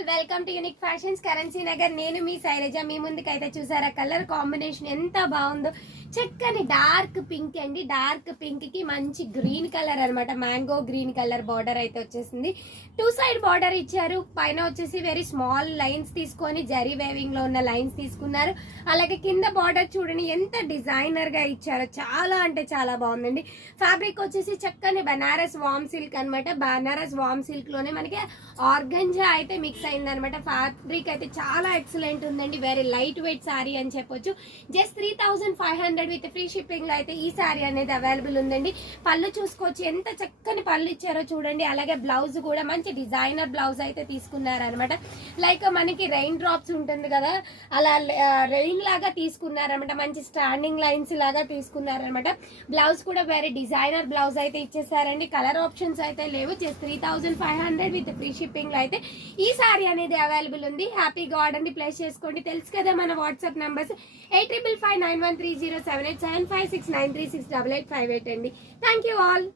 All welcome to unique fashions currency Nagar. నేను మీ శైలజ. మీ ముందుకైతే చూసారా కలర్ కాంబినేషన్ ఎంత బాగుందో. చక్కని డార్క్ పింక్ అండి. డార్క్ పింక్ కి మంచి గ్రీన్ కలర్ అనమాట. మ్యాంగో గ్రీన్ కలర్ బార్డర్ అయితే వచ్చేసింది. 2 సైడ్ బార్డర్ ఇచ్చారు. పైన వచ్చేసి వెరీ స్మాల్ లైన్స్ తీసుకొని జరీ వేవింగ్ లో ఉన్న లైన్స్ తీసుకున్నారు. అలాగే కింద బార్డర్ చూడండి ఎంత డిజైనర్ గా ఇచ్చారో. చాలా అంటే చాలా బాగుందండి. ఫ్యాబ్రిక్ వచ్చేసి చక్కని బనారస్ వామ్ సిల్క్ అనమాట. బనారస్ వామ్ సిల్క్ లోనే మనకి ఆర్గంజా అయితే మిక్స్ అయింది అనమాట. ఫ్యాబ్రిక్ అయితే చాలా ఎక్సలెంట్ ఉందండి. వెరీ లైట్ వెయిట్ సారీ అని చెప్పొచ్చు. జస్ట్ 3500 విత్ ఫ్రీ షిప్పింగ్ లో అయితే ఈ సారీ అనేది అవైలబుల్ ఉందండి. పళ్ళు చూసుకోవచ్చు ఎంత చక్కని పళ్ళు ఇచ్చారో చూడండి. అలాగే బ్లౌజ్ కూడా మంచి డిజైనర్ బ్లౌజ్ అయితే తీసుకున్నారనమాట. లైక్ మనకి రెయిన్ డ్రాప్స్ ఉంటుంది కదా, అలా రెయిన్ లాగా తీసుకున్నారనమాట. మంచి స్టాండింగ్ లైన్స్ లాగా తీసుకున్నారనమాట. బ్లౌజ్ కూడా వెరీ డిజైనర్ బ్లౌజ్ అయితే ఇచ్చేసారండి. కలర్ ఆప్షన్స్ అయితే లేవు. జస్ట్ 3500 విత్ ఫ్రీ షిప్పింగ్ లో అయితే ఈ సారీ అనేది అవైలబుల్ ఉంది. హ్యాపీగా ఆర్డర్ ని ప్లేస్ చేసుకోండి. తెలుసు కదా మన వాట్సాప్ నంబర్స్ 85591307875693688858 అండి. Thank you all.